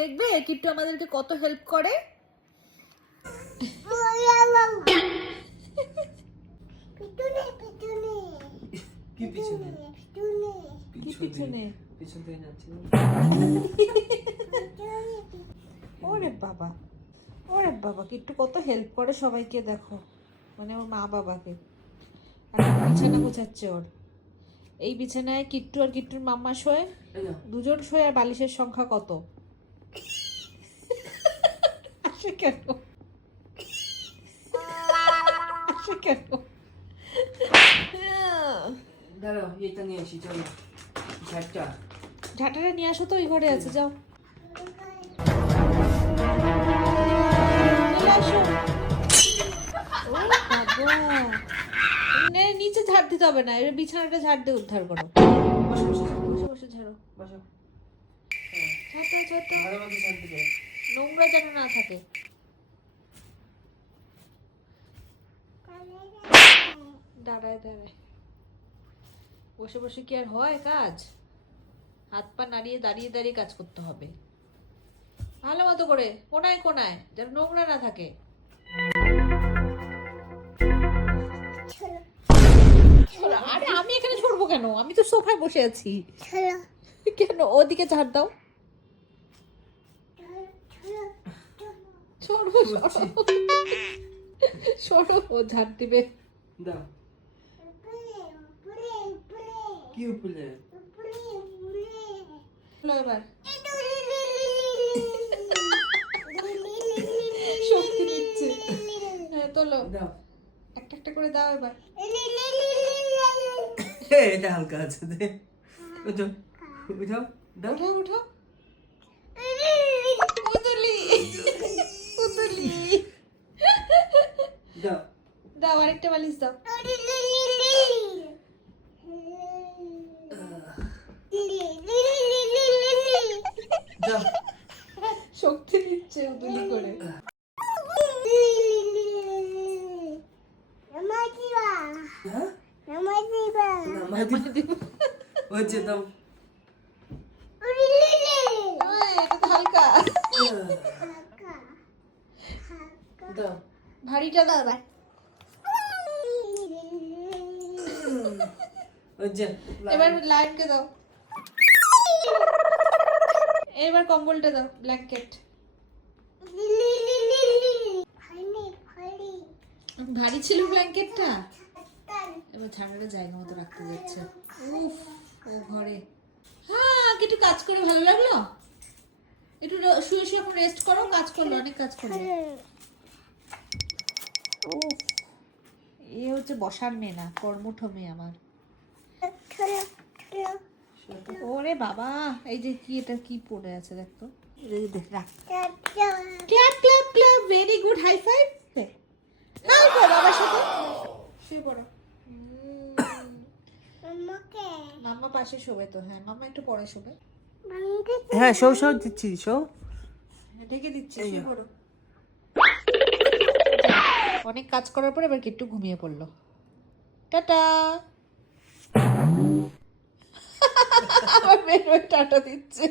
দেখবে কিট্টু আমাদেরকে কত হেল্প করে। কি পিছনে? কি পিছনে? পিছন থেকে যাচ্ছে। ওরে বাবা, ওরে বাবা, কিট্টু কত হেল্প করে সবাইকে, দেখো মানে ওর মা বাবাকে। এখন বিছানা গোছাচ্ছে ওর। এই বিছানায় কিট্টু আর কিট্টুর মাম্মা শোয়, দুজন শোয়। আর বালিশের সংখ্যা কত? আসে কেন? আসে কেন? দাঁড়াও, এটা নিয়ে আসি, চলো। ঝাড়টা ঝাঁটাটা নিয়ে আসো তো, ওই ঘরে আছে, যাও চলে আসো। ও বাবা, নিচে ঝাড় দিতে হবে না, এবার বিছানাটা ঝাড় দিয়ে উদ্ধার করো। বসে বসে বসে বসে ঝাড়ো, বসো। ঝাড়টা ঝাড়টা, ভালো মতো ঝাড় দিবে। নোংরা যেন না থাকে। দাঁড়ায় দাঁড়ায় বসে বসে কি আর হয় কাজ? হাত পা নাড়িয়ে দাঁড়িয়ে দাঁড়িয়ে কাজ করতে হবে, ভালো মতো করে, কোনায় কোনায়, যেন নোংরা না থাকে। আরে আমি এখানে ঝরবো কেন? আমি তো সোফায় বসে আছি। কেন? ওদিকে ঝাড় দাও। সরো সরো সরো, ও ঝাড় দিবে। দাও। কি উপরে? চলো এবার শক্তি নিচ্ছে। হ্যাঁ তোলো, দাও। একটা একটা করে দাও এবার। এটা হালকা আছে, দে। উঠো, উঠাও, দাও। উঠাও উঠাও। পুতুলি পুতুলি, দাও। দাও আরেকটা বালিশ দাও। দাও। শক্তি নিচ্ছে উদুলি করে। হ্যাঁ? মামা দিব। হচ্ছে, দাও। ওই, এটা তো হালকা। দাও। ভারীটা দাও এবার। হচ্ছে। এবার লাইনকে দাও। এবার কম্বলটা দাও, ব্ল্যাঙ্কেট। ভারী ছিল ব্ল্যাঙ্কেটটা। এবার ঠান্ডাটা জায়গা মতো রাখতে যাচ্ছে। উফ, ও ঘরে। হ্যাঁ, একটু কাজ করে ভালো লাগলো। একটু শুয়ে শুয়ে এখন রেস্ট করো, কাজ করলো, অনেক কাজ করলো। উফ, এ হচ্ছে বসার মেয়ে না, কর্মঠ মেয়ে আমার। ওরে বাবা, এই যে কি, এটা কি পড়ে আছে দেখতো। দেখ রাখ। Clap clap clap, very good, high five. High five বাবার সাথে। শুয়ে পড়ো। মাম্মা পাশে শোবে তো। হ্যাঁ, মাম্মা একটু পরে শোবে। হ্যাঁ, শো শো দিচ্ছি, শো। ঢেকে দিচ্ছি, শুয়ে পড়ো। অনেক কাজ করার পর এবার একটু ঘুমিয়ে পড়লো। টাটা। আমার বের হয়ে টাটা দিচ্ছে।